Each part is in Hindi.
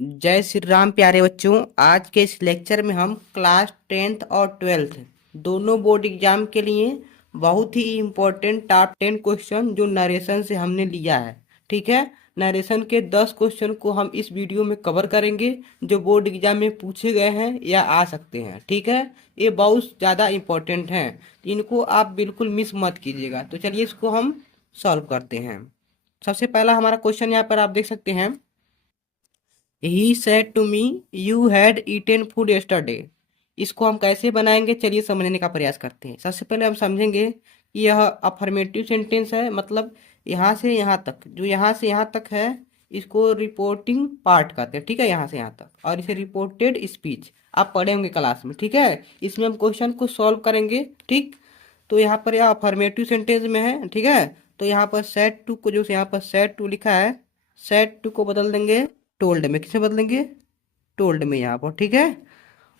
जय श्री राम प्यारे बच्चों। आज के इस लेक्चर में हम क्लास 10th और 12th दोनों बोर्ड एग्जाम के लिए बहुत ही इम्पोर्टेंट टॉप 10 क्वेश्चन जो नरेशन से हमने लिया है। ठीक है, नरेशन के 10 क्वेश्चन को हम इस वीडियो में कवर करेंगे जो बोर्ड एग्जाम में पूछे गए हैं या आ सकते हैं। ठीक है, ये बहुत ज़्यादा इम्पोर्टेंट हैं, इनको आप बिल्कुल मिस मत कीजिएगा। तो चलिए इसको हम सॉल्व करते हैं। सबसे पहला हमारा क्वेश्चन यहाँ पर आप देख सकते हैं। He said to me you had eaten food yesterday. इसको हम कैसे बनाएंगे, चलिए समझने का प्रयास करते हैं। सबसे पहले हम समझेंगे कि यह अफर्मेटिव सेंटेंस है, मतलब यहाँ से यहाँ तक, जो यहाँ से यहाँ तक है इसको रिपोर्टिंग पार्ट कहते हैं। ठीक है, यहाँ से यहाँ तक, और इसे रिपोर्टेड स्पीच आप पढ़े होंगे क्लास में। ठीक है, इसमें हम क्वेश्चन को सॉल्व करेंगे। ठीक, तो यहाँ पर यह अफर्मेटिव सेंटेंस में है। ठीक है, तो यहाँ पर सेड टू को, जो यहाँ पर सेड टू लिखा है, सेड टू को बदल देंगे टोल्ड में। किसे बदलेंगे? टोल्ड में यहाँ पर। ठीक है,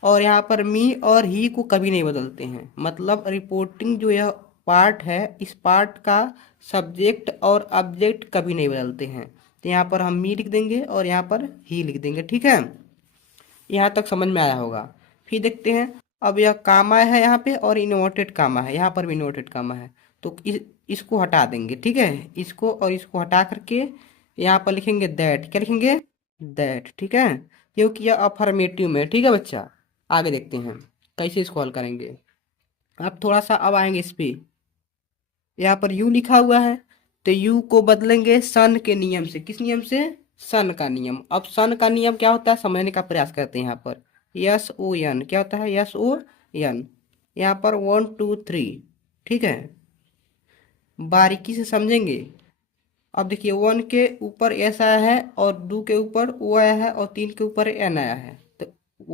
और यहाँ पर मी और ही को कभी नहीं बदलते हैं, मतलब रिपोर्टिंग जो यह पार्ट है इस पार्ट का सब्जेक्ट और ऑब्जेक्ट कभी नहीं बदलते हैं। तो यहाँ पर हम मी लिख देंगे और यहाँ पर ही लिख देंगे। ठीक है, यहाँ तक समझ में आया होगा। फिर देखते हैं, अब यह कामा है यहाँ पे और इन्वर्टेड कामा है, यहाँ पर भी इन्वर्टेड कामा है। तो इसको हटा देंगे। ठीक है, इसको और इसको हटा करके यहाँ पर लिखेंगे दैट। क्या लिखेंगे? दैट। ठीक है, क्योंकि यह अफर्मेटिव में। ठीक है बच्चा, आगे देखते हैं कैसे इसको हल करेंगे। अब थोड़ा सा अब आएंगे इस पे, यहाँ पर यू लिखा हुआ है तो यू को बदलेंगे सन के नियम से। किस नियम से? सन का नियम। अब सन का नियम क्या होता है समझने का प्रयास करते हैं। यहाँ पर यस ओ एन क्या होता है? Yes O N. यहाँ पर 1 2 3। ठीक है, बारीकी से समझेंगे। अब देखिए, 1 के ऊपर एस आया है और 2 के ऊपर ओ आया है और 3 के ऊपर एन आया है। तो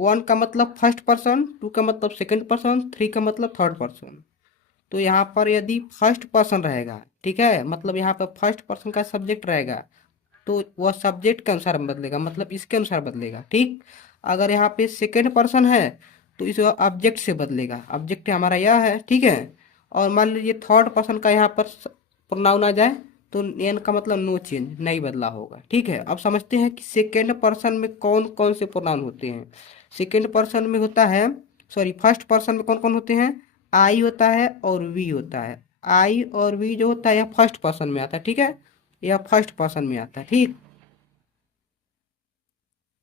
1 का मतलब फर्स्ट पर्सन, 2 का मतलब सेकंड पर्सन, 3 का मतलब थर्ड पर्सन। तो यहाँ पर यदि फर्स्ट पर्सन रहेगा, ठीक है, मतलब यहाँ पर फर्स्ट पर्सन का सब्जेक्ट रहेगा तो वह सब्जेक्ट के अनुसार बदलेगा, मतलब इसके अनुसार बदलेगा। ठीक, अगर यहाँ पे सेकंड पर्सन है तो इस ऑब्जेक्ट से बदलेगा। ऑब्जेक्ट हमारा यह है। ठीक है, और मान लीजिए थर्ड पर्सन का यहाँ पर प्रोनाउन आ जाए तो एन का मतलब नो चेंज, नहीं बदला होगा। ठीक है, अब समझते हैं कि सेकेंड पर्सन में कौन कौन से प्रोनाउन होते हैं। सेकेंड पर्सन में होता है, सॉरी, फर्स्ट पर्सन में कौन कौन होते हैं? आई होता है और वी होता है। आई और वी जो होता है यह फर्स्ट पर्सन में आता है। ठीक है, यह फर्स्ट पर्सन में आता है। ठीक,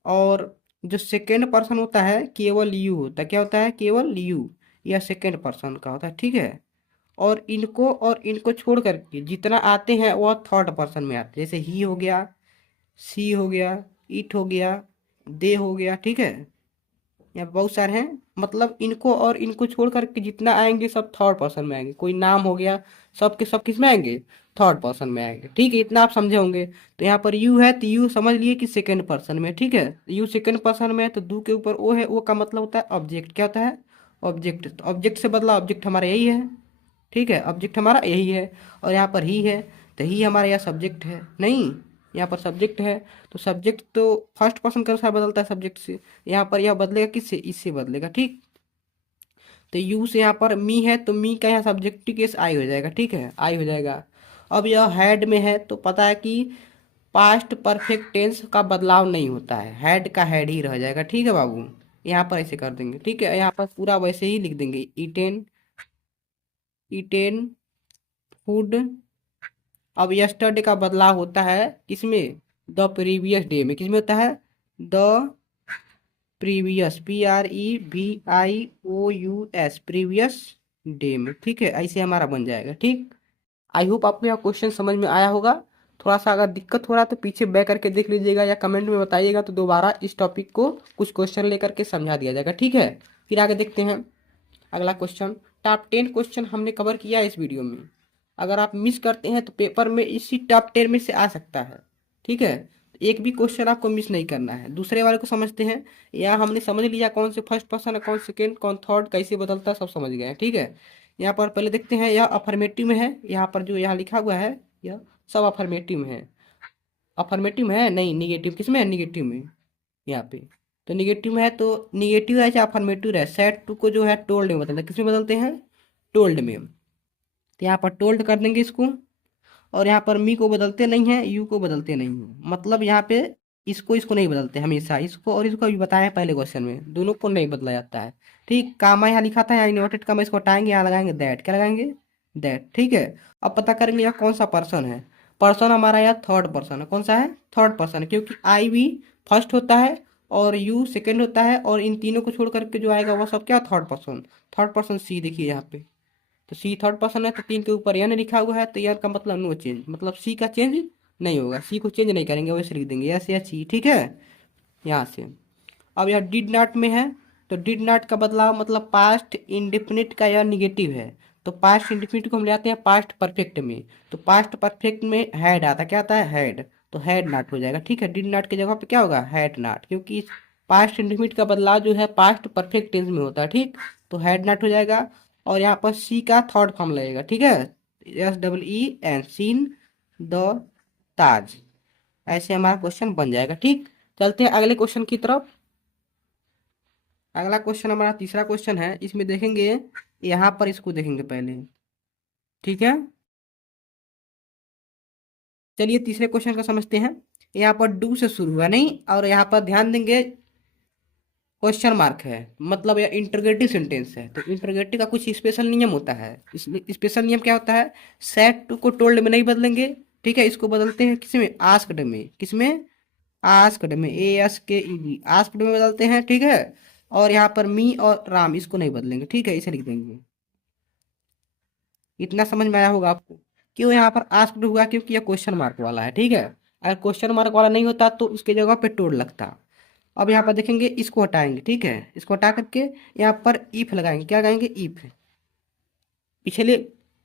और जो सेकेंड पर्सन होता है केवल यू होता है। क्या होता है? केवल यू, यह सेकेंड पर्सन का होता है। ठीक है, और इनको छोड़ करके जितना आते हैं वह थर्ड पर्सन में आते हैं। जैसे ही हो गया, सी हो गया, इट हो गया, दे हो गया। ठीक है, यहाँ बहुत सारे हैं, मतलब इनको और इनको छोड़ करके जितना आएंगे सब थर्ड पर्सन में आएंगे। कोई नाम हो गया, सब के सब किस में आएंगे? थर्ड पर्सन में आएंगे। ठीक है, इतना आप समझे होंगे। तो यहाँ पर यू है तो यू समझ लिए कि सेकंड पर्सन में। ठीक है, यू सेकंड पर्सन में है तो दू के ऊपर ओ है, ओ का मतलब होता है ऑब्जेक्ट। क्या होता है? ऑब्जेक्ट। तो ऑब्जेक्ट से बदला, ऑब्जेक्ट हमारा यही है। ठीक है, ऑब्जेक्ट हमारा यही है। और यहाँ पर ही है तो ही हमारा यह सब्जेक्ट है नहीं, यहाँ पर सब्जेक्ट है। तो सब्जेक्ट तो फर्स्ट पर्सन के अनुसार बदलता है सब्जेक्ट से, यहाँ पर यह बदलेगा किससे? इससे बदलेगा। ठीक, तो यू से यहाँ पर मी है तो मी का यहाँ सब्जेक्टिव केस आई हो जाएगा। ठीक है, आई हो जाएगा। अब यह हैड में है तो पता है कि पास्ट परफेक्ट टेंस का बदलाव नहीं होता है, हैड का हैड ही रह जाएगा। ठीक है बाबू, यहाँ पर ऐसे कर देंगे। ठीक है, यहाँ पर पूरा वैसे ही लिख देंगे, ईटेन, ईटेन फूड। अब यस्टरडे का बदलाव होता है किसमें? द प्रीवियस डे में। किसमें होता है? The previous, PREVIOUS, previous day में। ठीक है, ऐसे हमारा बन जाएगा। ठीक, आई होप आपको यह क्वेश्चन समझ में आया होगा। थोड़ा सा अगर दिक्कत हो रहा है तो पीछे बैक करके देख लीजिएगा या कमेंट में बताइएगा, तो दोबारा इस टॉपिक को कुछ क्वेश्चन लेकर के समझा दिया जाएगा। ठीक है, फिर आगे देखते हैं अगला क्वेश्चन। टॉप 10 क्वेश्चन हमने कवर किया है इस वीडियो में। अगर आप मिस करते हैं तो पेपर में इसी टॉप 10 में से आ सकता है। ठीक है, एक भी क्वेश्चन आपको मिस नहीं करना है। दूसरे वाले को समझते हैं, या हमने समझ लिया कौन से फर्स्ट पर्सन है, कौन सेकेंड, कौन थर्ड, कैसे बदलता है, सब समझ गए हैं। ठीक है, यहाँ पर पहले देखते हैं, यह अफर्मेटिव में है। यहाँ पर जो यहाँ लिखा हुआ है यह सब अफर्मेटिव में है। अफर्मेटिव में है नहीं, निगेटिव। किस में है? निगेटिव में, यहाँ पे। तो निगेटिव में है तो निगेटिव है चाहे अफर्मेटिव है, सेट टू को जो है टोल्ड में बदलते हैं। किस में बदलते हैं? टोल्ड में। तो यहाँ पर टोल्ड कर देंगे इसको, और यहाँ पर मी को बदलते नहीं है, यू को बदलते नहीं है, मतलब यहाँ पे इसको इसको नहीं बदलते हमेशा, इसको और इसको अभी बताया पहले क्वेश्चन में, दोनों को नहीं बदला जाता है। ठीक, कामा यहाँ लिखा था, यहाँ इन्वर्टेड कामा, इसको हटाएंगे, यहाँ लगाएंगे दैट, क्या लगाएंगे दैट। ठीक है, अब पता करेंगे यहाँ कौन सा पर्सन है। पर्सन हमारा यहाँ थर्ड पर्सन है, कौन सा है थर्ड पर्सन, क्योंकि आई भी फर्स्ट होता है और यू सेकेंड होता है, और इन तीनों को छोड़ करके जो आएगा वो सब क्या थर्ड पर्सन। थर्ड पर्सन सी देखिए यहाँ पे, तो सी थर्ड पर्सन है, तो तीन के ऊपर एन लिखा हुआ है, तो एन का मतलब नो चेंज, मतलब सी का चेंज नहीं होगा, सी को चेंज नहीं करेंगे, वैसे लिख देंगे एस या सी। ठीक है, यहाँ से। अब यहाँ डिड नॉट में है, तो डिड नॉट का बदलाव मतलब पास्ट इंडेफिनिट का यह निगेटिव है, तो पास्ट इंडेफिनिट को हम ले आते हैं पास्ट परफेक्ट में, तो पास्ट परफेक्ट में हैड आता, क्या आता है हैड, तो हैड नॉट हो जाएगा। ठीक है, डिड नॉट की जगह पे क्या होगा हैड नॉट, क्योंकि पास्ट इंडेफिनिट का बदलाव जो है पास्ट परफेक्ट टेंस में होता है। ठीक, तो हैड नॉट हो जाएगा, और यहाँ पर सी का थर्ड फॉर्म लगेगा। ठीक है, SEEN, सीन द ताज, ऐसे हमारा क्वेश्चन बन जाएगा। ठीक, चलते हैं अगले क्वेश्चन की तरफ। अगला क्वेश्चन हमारा तीसरा क्वेश्चन है, इसमें देखेंगे यहाँ पर, इसको देखेंगे पहले। ठीक है, चलिए तीसरे क्वेश्चन का समझते हैं। यहाँ पर डू से शुरू हुआ नहीं, और यहाँ पर ध्यान देंगे क्वेश्चन मार्क है, मतलब यह इंटरोगेटिव सेंटेंस है, तो इंटरोगेटिव का कुछ स्पेशल नियम होता है। इसमें स्पेशल नियम क्या होता है, सेड टू को टोल्ड में नहीं बदलेंगे। ठीक है, इसको बदलते हैं किसमें, आस्क्ड में, किसमें आस्क्ड में, ASKED, आस्क्ड में बदलते हैं। ठीक है, और यहाँ पर मी और राम इसको नहीं बदलेंगे। ठीक है, इसे लिख देंगे। इतना समझ में आया होगा आपको, क्यों यहाँ पर आस्क्ड हुआ, क्योंकि यह क्वेश्चन मार्क वाला है। ठीक है, अगर क्वेश्चन मार्क वाला नहीं होता तो उसके जगह पे टोल्ड लगता। अब यहाँ पर देखेंगे, इसको हटाएंगे। ठीक है, इसको हटा करके यहाँ पर इफ लगाएंगे, क्या लगाएंगे इफ। पिछले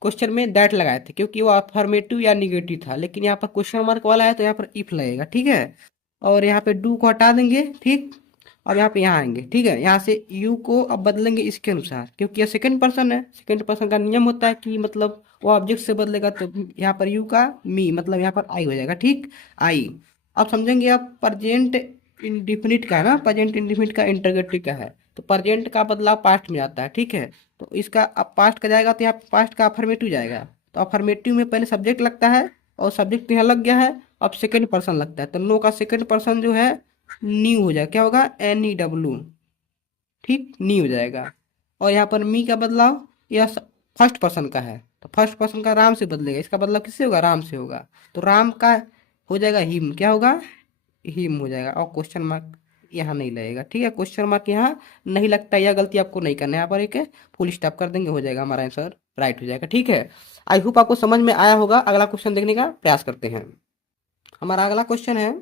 क्वेश्चन में दैट लगाए थे क्योंकि वो अफर्मेटिव या निगेटिव था, लेकिन यहाँ पर क्वेश्चन मार्क वाला है तो यहाँ पर इफ लगेगा। ठीक है, और यहाँ पे डू को हटा देंगे। ठीक, अब यहाँ पे यहाँ आएंगे। ठीक है, यहाँ से यू को अब बदलेंगे इसके अनुसार, क्योंकि ये सेकंड पर्सन है, सेकंड पर्सन का नियम होता है कि मतलब वो ऑब्जेक्ट से बदलेगा, तो यहाँ पर यू का मी, मतलब यहाँ पर आई हो जाएगा। ठीक, आई। अब समझेंगे, अब प्रेजेंट इंडिफिनिट का है ना, प्रेजेंट इंडिफिनिट का इंटरगेटिव का है, तो प्रेजेंट का बदलाव पास्ट में आता है। ठीक है, तो इसका अब पास्ट का जाएगा, तो यहाँ पास्ट का अफर्मेटिव जाएगा, तो अफर्मेटिव में पहले सब्जेक्ट लगता है, और सब्जेक्ट यहाँ लग गया है, अब सेकंड पर्सन लगता है, तो नो का सेकंड पर्सन जो है न्यू हो जाएगा, क्या होगा NEW। ठीक, न्यू हो जाएगा, और यहाँ पर मी का बदलाव यह फर्स्ट पर्सन का है, तो फर्स्ट पर्सन का राम से बदलेगा, इसका बदलाव किससे होगा राम से होगा, तो राम का हो जाएगा हिम, क्या होगा हिम हो जाएगा, और क्वेश्चन मार्क यहाँ नहीं लगेगा। ठीक है, क्वेश्चन मार्क यहाँ नहीं लगता, यह गलती आपको नहीं करना है, यहाँ पर एक फुल स्टॉप कर देंगे, हो जाएगा हमारा आंसर राइट हो जाएगा। ठीक है, आई होप आपको समझ में आया होगा। अगला क्वेश्चन देखने का प्रयास करते हैं। हमारा अगला क्वेश्चन है,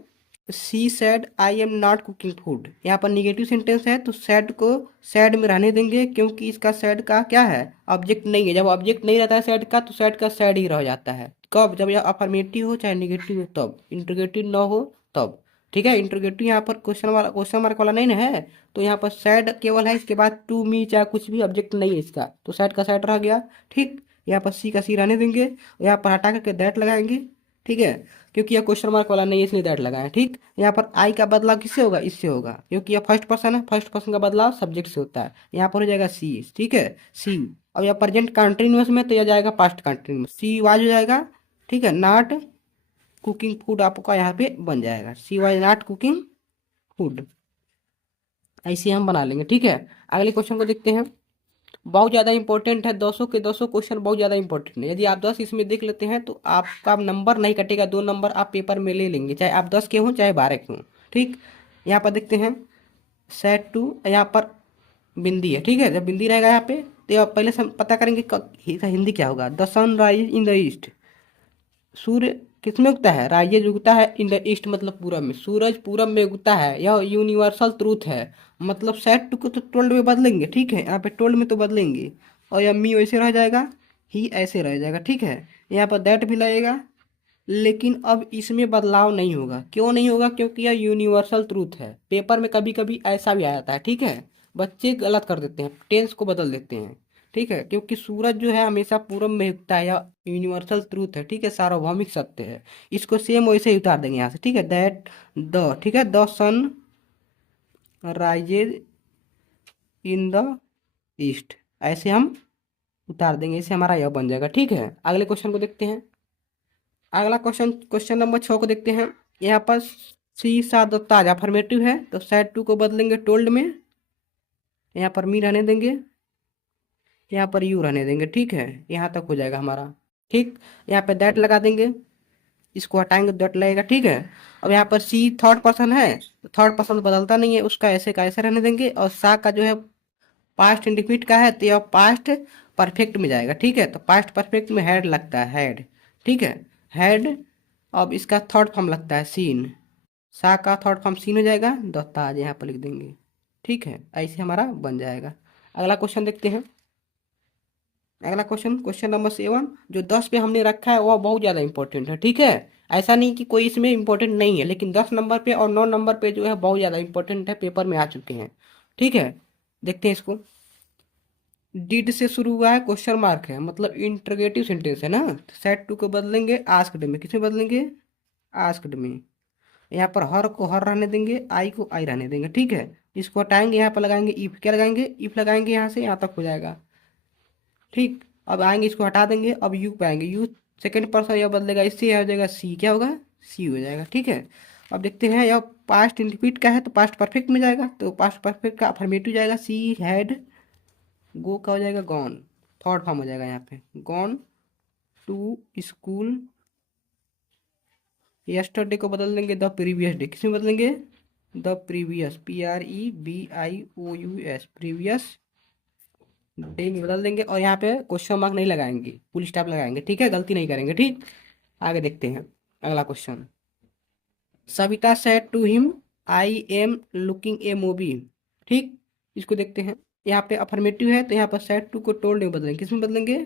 she said I am not cooking food. यहाँ पर निगेटिव सेंटेंस है, तो सैड को सैड में रहने देंगे, क्योंकि इसका सैड का क्या है ऑब्जेक्ट नहीं है। जब ऑब्जेक्ट नहीं रहता है सैड का, तो सैड का सैड ही रह जाता है। कब, जब यह अफर्मेटिव हो चाहे निगेटिव हो, तब इंटरोगेटिव न हो तब। ठीक है, इंटरोगेटिव यहाँ पर क्वेश्चन मार्क वाला नहीं ना है, तो यहाँ पर सैड केवल है, इसके बाद टू मी चाहे कुछ भी ऑब्जेक्ट नहीं है इसका, तो सैड का सैड रह गया। ठीक, यहाँ पर सी का सी रहने देंगे, यहाँ पर हटा करके दैट लगाएंगे। ठीक है, क्योंकि यह क्वेश्चन मार्क वाला नहीं है इसलिए दैट लगाए। ठीक, यहाँ पर आई का बदलाव किससे होगा, इससे होगा, क्योंकि यह फर्स्ट पर्सन है, फर्स्ट पर्सन का बदलाव सब्जेक्ट से होता है, यहाँ पर हो जाएगा सी। ठीक है, सी। अब यह प्रेजेंट कंटिन्यूअस में, तो यह जाएगा पास्ट कंटिन्यूअस, सी वाज हो जाएगा। ठीक है, नॉट कुकिंग फूड आपका यहाँ पे बन जाएगा, she was not cooking food, ऐसे हम बना लेंगे। ठीक है, अगले क्वेश्चन को देखते हैं। बहुत ज़्यादा इंपॉर्टेंट है, 200 के 200 क्वेश्चन बहुत ज़्यादा इंपॉर्टेंट है। यदि आप 10 इसमें देख लेते हैं तो आपका नंबर नहीं कटेगा, 2 नंबर आप पेपर में ले लेंगे, चाहे आप 10 के हों चाहे 12 के हों। ठीक, यहाँ पर देखते हैं सेट टू, यहाँ पर बिंदी है। ठीक है, जब बिंदी रहेगा यहाँ पे, तो आप पहले से पता करेंगे हिंदी क्या होगा। The sun rise in the east, सूर्य किस में उगता है, राइज उगता है इन द ईस्ट, मतलब पूरब में, सूरज पूरब में उगता है, यह यूनिवर्सल ट्रूथ है। मतलब सेट टू को तो टोल्ड में बदलेंगे। ठीक है, यहाँ पे टोल्ड में तो बदलेंगे, और यह मी वैसे रह जाएगा, ही ऐसे रह जाएगा। ठीक है, यहाँ पर दैट भी लगेगा, लेकिन अब इसमें बदलाव नहीं होगा। क्यों नहीं होगा, क्योंकि यह यूनिवर्सल ट्रूथ है। पेपर में कभी कभी ऐसा भी आ जाता है। ठीक है, बच्चे गलत कर देते हैं, टेंस को बदल देते हैं। ठीक है, क्योंकि सूरज जो है हमेशा पूरब में उगता है, या यूनिवर्सल ट्रूथ है। ठीक है, सार्वभौमिक सत्य है, इसको सेम वैसे ही उतार देंगे यहाँ से। ठीक है, दैट द, ठीक है, the sun rises in the east, ऐसे हम उतार देंगे, इससे हमारा यह बन जाएगा। ठीक है, अगले क्वेश्चन को देखते हैं। अगला क्वेश्चन, क्वेश्चन नंबर 6 को देखते हैं। यहाँ पर सी सा दो ताज अफर्मेटिव है, तो सैड टू को बदलेंगे टोल्ड में, यहाँ पर मी रहने देंगे, यहाँ पर यू रहने देंगे। ठीक है, यहाँ तक हो जाएगा हमारा। ठीक, यहाँ पे दैट लगा देंगे, इसको हटाएंगे दैट लगेगा। ठीक है, अब यहाँ पर सी थर्ड पर्सन है, तो थर्ड पर्सन बदलता नहीं है, उसका ऐसे का ऐसे रहने देंगे। और सा का जो है पास्ट इंडिफिनिट का है, तो यह पास्ट परफेक्ट में जाएगा। ठीक है, तो पास्ट परफेक्ट में हैड लगता है, हैड। ठीक है, हैड। अब इसका थर्ड फॉर्म लगता है सीन, सा का थर्ड फॉर्म सीन हो जाएगा, दत्ताज यहाँ पर लिख देंगे। ठीक है, ऐसे हमारा बन जाएगा। अगला क्वेश्चन देखते हैं। अगला क्वेश्चन, क्वेश्चन नंबर 7, जो 10 पे हमने रखा है वह बहुत ज़्यादा इंपॉर्टेंट है। ठीक है, ऐसा नहीं कि कोई इसमें इंपॉर्टेंट नहीं है, लेकिन 10 नंबर पे और 9 नंबर पे जो है बहुत ज़्यादा इंपॉर्टेंट है, पेपर में आ चुके हैं। ठीक है, देखते हैं इसको। डिड से शुरू हुआ है, क्वेश्चन मार्क है, मतलब इंटरोगेटिव सेंटेंस है ना। सेट टू को बदलेंगे आस्क्ड में, किसमें बदलेंगे, आस्क्ड में। यहाँ पर हर को हर रहने देंगे, आई को आई रहने देंगे। ठीक है, इसको हटाएंगे, यहाँ पर लगाएंगे इफ, क्या लगाएंगे, इफ लगाएंगे, यहाँ से यहाँ तक हो जाएगा। ठीक, अब आएंगे, इसको हटा देंगे, अब यू पे आएंगे, यू सेकेंड पर्सन यह बदलेगा, इससे हो जाएगा सी, क्या होगा, सी हो जाएगा। ठीक है, अब देखते हैं, यह पास्ट इंडिफिनिट का है तो पास्ट परफेक्ट में जाएगा, तो पास्ट परफेक्ट का अफर्मेटिव जाएगा, सी हैड, गो का हो जाएगा गॉन, थर्ड फॉर्म हो जाएगा यहाँ पे, गॉन टू स्कूल। यस्टरडे को बदल देंगे द प्रीवियस डे, किसमें बदलेंगे, the previous, PREVIOUS, previous day में बदल देंगे। और यहाँ पे क्वेश्चन मार्क नहीं लगाएंगे, फुल स्टॉप लगाएंगे। ठीक है, गलती नहीं करेंगे। ठीक, आगे देखते हैं अगला question. Savita said to him, I am looking a movie. ठीक, इसको देखते हैं। यहाँ पे अफर्मेटिव है, तो यहाँ पर सेड टू को टोल्ड में बदलेंगे, किसमें बदलेंगे,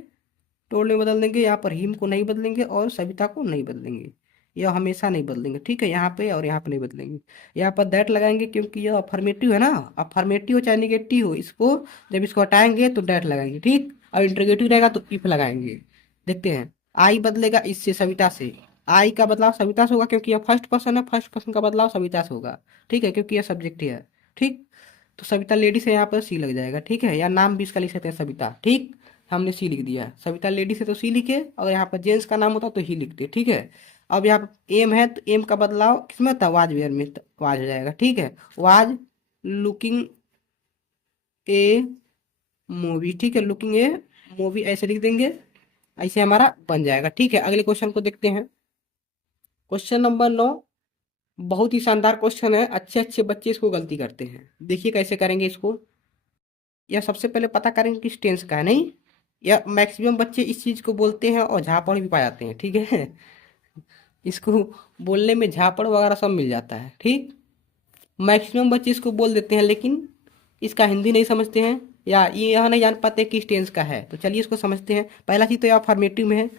टोल्ड में बदल देंगे। यहाँ पर हिम को नहीं बदलेंगे और सविता को नहीं बदलेंगे, यह हमेशा नहीं बदलेंगे। ठीक है, यहाँ पे और यहाँ पे नहीं बदलेंगे। यहाँ पर दैट लगाएंगे, क्योंकि यह अफर्मेटिव है ना, अफर्मेटिव हो चाहे निगेटिव हो, इसको जब इसको हटाएंगे तो दैट लगाएंगे। ठीक, और इंटरोगेटिव रहेगा तो इफ लगाएंगे। देखते हैं, आई बदलेगा इससे, सविता से, आई का बदलाव सविता से होगा, क्योंकि यह फर्स्ट पर्सन है, फर्स्ट पर्सन का बदलाव सविता से होगा। ठीक है, क्योंकि यह सब्जेक्ट है। ठीक, तो सविता लेडीज है, यहाँ पर सी लग जाएगा। ठीक है, या नाम भी इसका लिख सकते हैं सविता। ठीक, हमने सी लिख दिया, सविता लेडीज है तो सी लिखे, और यहाँ पर जेंट्स का नाम होता तो ही लिखते। ठीक है, अब यहाँ पर एम है, तो एम का बदलाव किसमें होता है, वाज वेयर में, तो वाज हो जाएगा। ठीक है, वाज लुकिंग ए मूवी। ठीक है, लुकिंग ए मूवी ऐसे लिख देंगे, ऐसे हमारा बन जाएगा। ठीक है, अगले क्वेश्चन को देखते हैं। क्वेश्चन नंबर 9, बहुत ही शानदार क्वेश्चन है, अच्छे अच्छे बच्चे इसको गलती करते हैं। देखिए कैसे करेंगे इसको। या सबसे पहले पता करेंगे किस टेंस का है, नहीं, या मैक्सिमम बच्चे इस चीज़ को बोलते हैं और झापड़ भी पा जाते हैं। ठीक है, इसको बोलने में झापड़ वगैरह सब मिल जाता है। ठीक, मैक्सिमम बच्चे इसको बोल देते हैं, लेकिन इसका हिंदी नहीं समझते हैं, या ये यह नहीं जान पाते किस टेंस का है। तो चलिए इसको समझते हैं। पहला चीज़ तो यह अफर्मेटिव में है,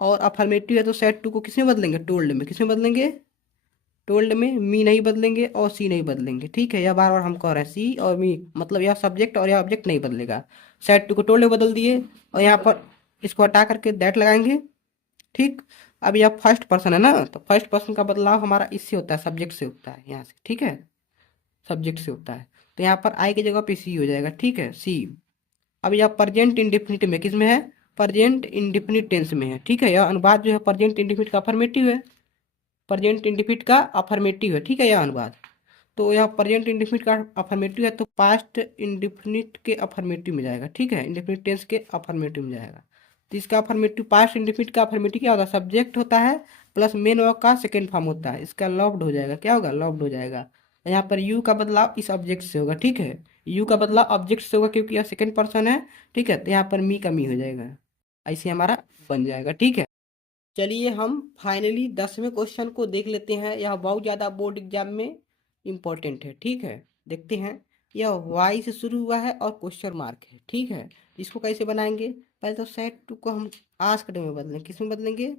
और अफर्मेटिव है तो सेट टू को किसमें बदलेंगे, टोल्ड में, किसमें बदलेंगे, टोल्ड में। मी नहीं बदलेंगे और सी नहीं बदलेंगे। ठीक है, यह बार बार हम कह रहे हैं, सी और मी, मतलब यह सब्जेक्ट और यह ऑब्जेक्ट नहीं बदलेगा। सेट टू को टोल्ड में बदल दिए, और यहाँ पर इसको हटा करके दैट लगाएंगे। ठीक, अब यह फर्स्ट पर्सन है ना, तो फर्स्ट पर्सन का बदलाव हमारा इससे होता है, सब्जेक्ट से होता है यहाँ से। ठीक है, सब्जेक्ट से होता है, तो यहाँ पर आई की जगह पे सी हो जाएगा। ठीक है, सी। अब यह प्रेजेंट इंडेफिनिट में किस में है, प्रेजेंट इंडेफिनिट टेंस में है। ठीक है, यह अनुवाद जो है प्रेजेंट इंडेफिनिट का अफर्मेटिव है, प्रेजेंट इंडेफिनिट का अफर्मेटिव है। ठीक है, यह अनुवाद, तो यह प्रेजेंट इंडेफिनिट का अफर्मेटिव है, तो पास्ट इंडेफिनिट के अफर्मेटिव में जाएगा। ठीक है, इंडेफिनिट टेंस के अफर्मेटिव में जाएगा। तो इसका अफर्मेटिव, पास्ट इंडेफिनिट का अफर्मेटिव क्या होता है, सब्जेक्ट होता है प्लस मेन वर्ब का सेकेंड फॉर्म होता है, इसका लव्ड हो जाएगा, क्या होगा, लव्ड हो जाएगा। यहाँ पर यू का बदलाव इस ऑब्जेक्ट से होगा। ठीक है, यू का बदलाव ऑब्जेक्ट से होगा, क्योंकि यह सेकेंड पर्सन है। ठीक है, तो यहाँ पर मी का मी हो जाएगा, ऐसे हमारा बन जाएगा। ठीक है, चलिए हम फाइनली 10वें क्वेश्चन को देख लेते हैं। यह बहुत ज़्यादा बोर्ड एग्जाम में इम्पोर्टेंट है। ठीक है, देखते हैं। यह वाई से शुरू हुआ है और क्वेश्चन मार्क है। ठीक है, इसको कैसे बनाएंगे, पहले तो सेट टू को हम आस्क्ड में बदलेंगे, किस में बदलेंगे,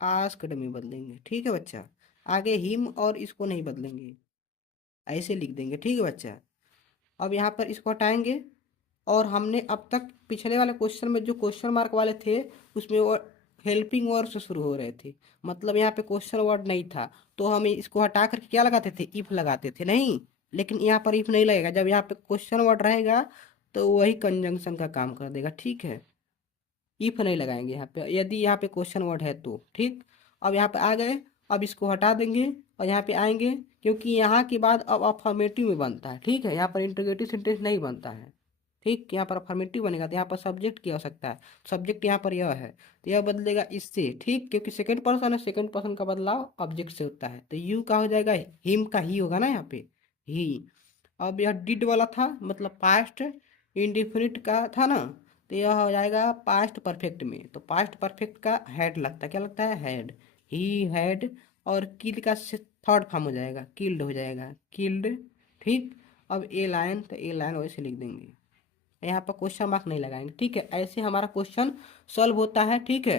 आस्क्ड में बदलेंगे। ठीक है बच्चा, आगे हिम और इसको नहीं बदलेंगे, ऐसे लिख देंगे। ठीक है बच्चा, अब यहाँ पर इसको हटाएंगे, और हमने अब तक पिछले वाले क्वेश्चन में जो क्वेश्चन मार्क वाले थे, उसमें वो हेल्पिंग वर्ड से शुरू हो रहे थे, मतलब यहाँ पे क्वेश्चन वर्ड नहीं था, तो हम इसको हटा करके क्या लगाते थे, इफ लगाते थे, नहीं। लेकिन यहाँ पर इफ नहीं लगेगा, जब यहाँ पे क्वेश्चन वर्ड रहेगा तो वही कंजंक्शन का काम कर देगा। ठीक है, इफ नहीं लगाएंगे यहाँ पे, यदि यहाँ पे क्वेश्चन वर्ड है तो। ठीक, अब यहाँ पे आ गए, अब इसको हटा देंगे और यहाँ पे आएंगे, क्योंकि यहाँ के बाद अब अफर्मेटिव में बनता है, ठीक है, यहाँ पर इंटरोगेटिव सेंटेंस नहीं बनता है। ठीक, यहाँ पर अफर्मेटिव बनेगा तो यहाँ पर सब्जेक्ट की आवश्यकता है, सब्जेक्ट यहाँ पर यह है, तो यह बदलेगा इससे, ठीक, क्योंकि सेकंड पर्सन है, सेकंड पर्सन का बदलाव ऑब्जेक्ट से होता है, तो यू का हो जाएगा हिम का ही होगा ना यहाँ पे, ही। अब यह डिड वाला था, मतलब पास्ट इंडिफिनिट का था ना, तो यह हो जाएगा पास्ट परफेक्ट में, तो पास्ट परफेक्ट का हैड लगता है, क्या लगता है, हैड, ही हैड। और किल का थर्ड फॉर्म हो जाएगा, किल्ड हो जाएगा, किल्ड। ठीक, अब ए लाइन, तो ए लाइन वैसे लिख देंगे, यहाँ पर क्वेश्चन मार्क नहीं लगाएंगे, ठीक है, ऐसे हमारा क्वेश्चन सॉल्व होता है, ठीक है।